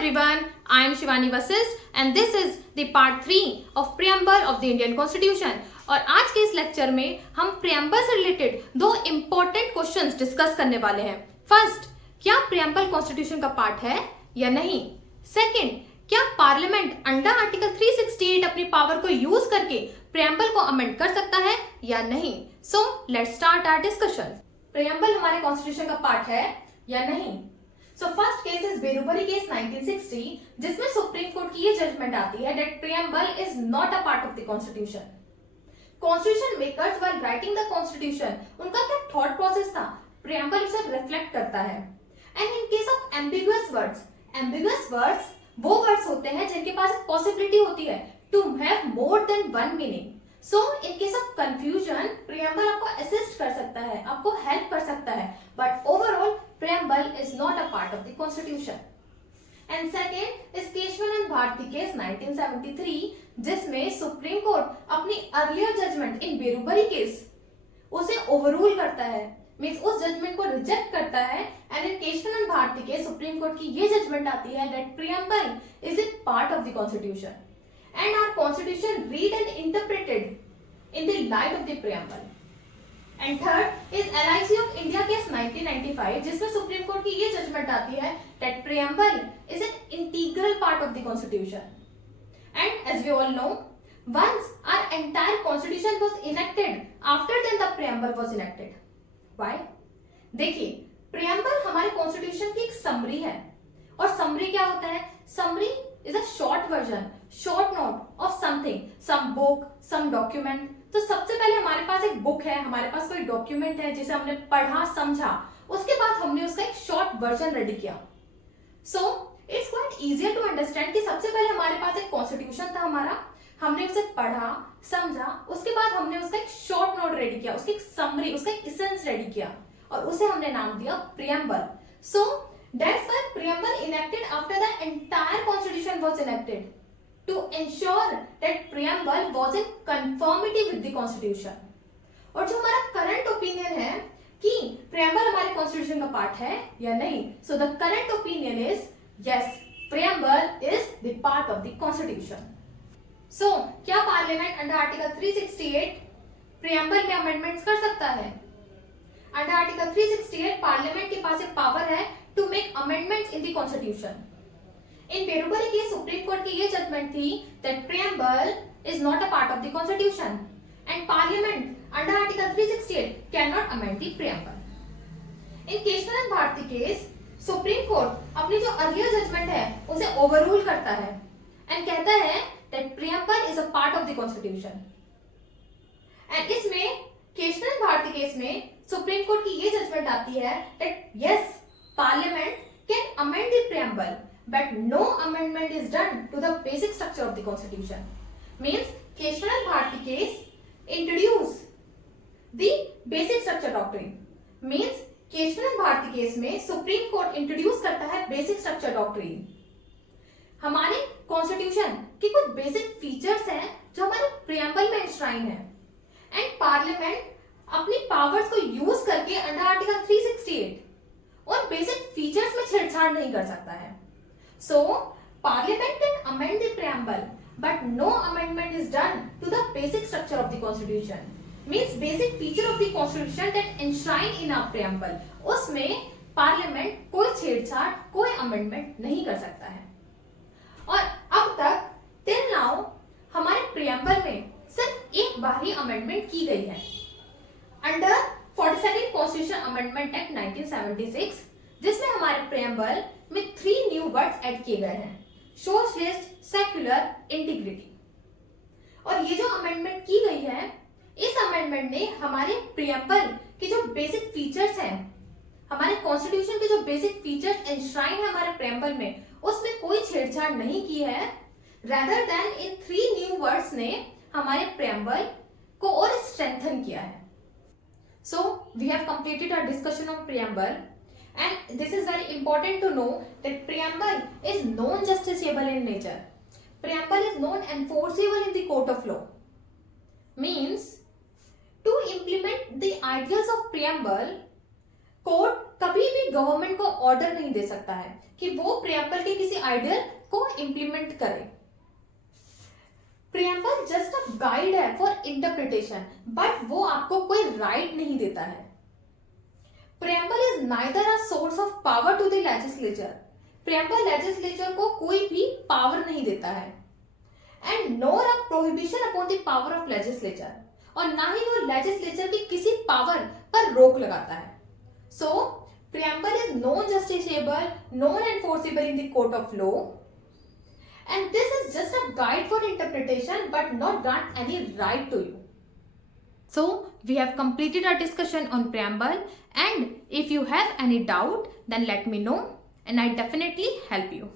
everyone, I am Shivani Vasist and this is the part 3 of Preamble of the Indian Constitution. और आज के इस lecture में हम प्रियम्बल से रिलेटेड दो इम्पोर्टेंट क्वेश्चंस डिस्कस करने वाले हैं. फर्स्ट, क्या प्रियम्बल कॉन्स्टिट्यूशन का पार्ट है या नहीं. सेकंड, क्या पार्लियामेंट अंडर आर्टिकल 368 अपनी पावर को यूज करके प्रियम्बल को अमेंड कर सकता है या नहीं. So let's start our discussion. Preamble हमारे कॉन्स्टिट्यूशन का पार्ट है या नहीं. So first case is Berubari case 1960, जिसमें सुप्रीम कोर्ट की ये जजमेंट आती है that preamble is not a part of the constitution. Constitution makers while writing the constitution, उनका क्या थॉट प्रोसेस था, प्रियम्बल उसे रिफ्लेक्ट करता है. And in case of ambiguous words वो वर्ड्स होते हैं जिनके पास पॉसिबिलिटी होती है to have more than one meaning. So in case of confusion preamble आपको असिस्ट कर सकता है, आपको हेल्प कर सकता है, but overall preamble is not a part of the constitution. And second is Kesavananda Bharati case 1973, जिसमें सुप्रीम कोर्ट अपनी earlier judgment in Berubari case उसे ओवररूल करता है, मींस उस जजमेंट को रिजेक्ट करता है. एंड इन केशवानंद भारती के सुप्रीम कोर्ट की ये जजमेंट आती है that preamble is a part of the constitution and our constitution read and interpreted in the light of the preamble. And third is LIC of India case 1995, जिसमें supreme court की ये judgment आती है that preamble is an integral part of the constitution. And as we all know, once our entire constitution was enacted, after then the preamble was enacted. Why? देखिए, preamble हमारे constitution की एक summary है. और summary क्या होता है? Summary is a short version, short note of something, some book, some document. तो सबसे पहले हमारे पास एक बुक है, हमारे पास कोई डॉक्यूमेंट है जिसे हमने पढ़ा समझा, उसके बाद हमने उसका एक शॉर्ट वर्जन रेडी किया. So it's quite easier to understand कि सबसे पहले हमारे पास एक कॉन्स्टिट्यूशन था हमारा, हमने उसे पढ़ा समझा, उसके बाद हमने उसका एक शॉर्ट नोट रेडी किया, उसकी एक समरी, उसका एक एसेंस रेडी किया और उसे हमने नाम दिया preamble. So that's why preamble enacted after the entire constitution was enacted to ensure that preamble was in conformity with the constitution. और जो हमारा current opinion है कि preamble हमारे constitution का part है या नहीं, so the current opinion is yes, preamble is the part of the constitution. So क्या parliament under article 368 preamble में amendments कर सकता है? Under article 368 parliament के पास एक power है to make amendments in the constitution. In बेरुबरी के सुप्रीम कोर्ट की ये जजमेंट थी that preamble is not a part of the constitution and parliament under article 368 cannot amend the preamble. In Kesavananda Bharati case Supreme Court अपनी जो earlier judgement है उसे overrule करता है एंड कहता है that preamble is a part of the constitution. And इसमें Keshavananda Bharati case में सुप्रीम कोर्ट की ये जजमेंट आती है that yes, Parliament can amend the preamble, but no amendment is done to the basic structure of the constitution. Means Keshwaranand Bharti case introduce the basic structure doctrine. Means Keshwaranand Bharti case में Supreme Court introduce करता है basic structure doctrine. हमारे constitution के कुछ basic features हैं जो हमारे preamble में enshrined है, and Parliament अपनी powers को use करके under Article 368 और बेसिक फीचर्स में छेड़छाड़ नहीं कर सकता है. So parliament can amend the preamble but no amendment is done to the basic structure of the constitution. Means basic feature of the constitution that enshrine in a preamble, उसमें parliament कोई छेड़छाड़, कोई अमेंडमेंट नहीं कर सकता है. और अब तक टिल नाउ हमारे प्रियम्बल में सिर्फ एक बार ही अमेंडमेंट की गई है under 42nd constitution amendment act 1976, जिसमें हमारे प्रियम्बल में 3 न्यू वर्ड्स ऐड किए गए हैं, सोशलिस्ट, सेक्युलर, इंटीग्रिटी. और ये जो अमेंडमेंट की गई है, इस अमेंडमेंट ने हमारे प्रियम्बल के जो बेसिक फीचर्स हैं, हमारे कॉन्स्टिट्यूशन के जो बेसिक फीचर्स एनश्राइन है हमारे प्रियम्बल में, उसमें कोई छेड़छाड़ नहीं की है. Rather then in 3 new words ने हमारे प्रियम्बल को और स्ट्रेंथन किया है. So we have completed our discussion on preamble, and this is very important to know that preamble is non-justiciable in nature. Preamble is non-enforceable in the court of law. Means to implement the ideals of preamble, court कभी भी government को order नहीं दे सकता है कि वो preamble के किसी आइडियल को इंप्लीमेंट करे। प्रियम्बल जस्ट अ गाइड है फॉर इंटरप्रिटेशन, बट वो आपको कोई राइट नहीं देता है। Preamble is neither a source of power to the legislature. Preamble legislature को कोई भी पावर नहीं देता है, and nor a prohibition upon the power of legislature, और ना ही वो लेजिस्लेचर की किसी पावर पर रोक लगाता है। So preamble is non justiciable, non enforceable in the court of law, and this is just a guide for interpretation but not grant any right to you. So we have completed our discussion on preamble, and if you have any doubt then let me know and I definitely help you.